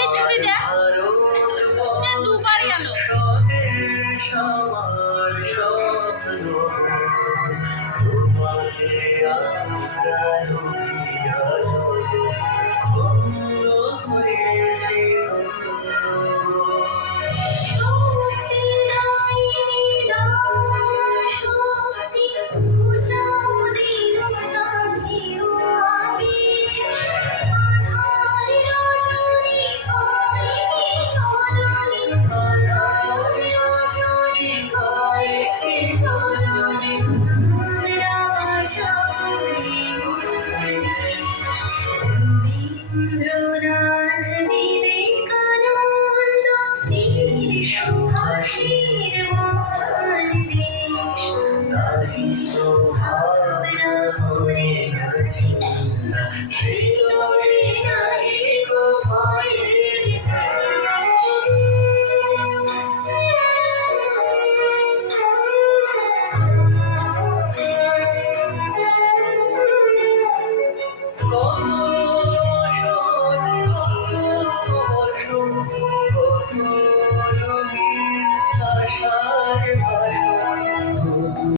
এই ছুটি দেখ দুবার গেল। স্বদেশ আমার স্বপ্ন, তোমাকে আমরা রুকিয়া চলে ধন্য হয়েছি রবীন্দ্রনাথ বিবেকানন্দ বীর সুভাষের মহান দেশ, তাই তো ভাবনা করে গেছি সেই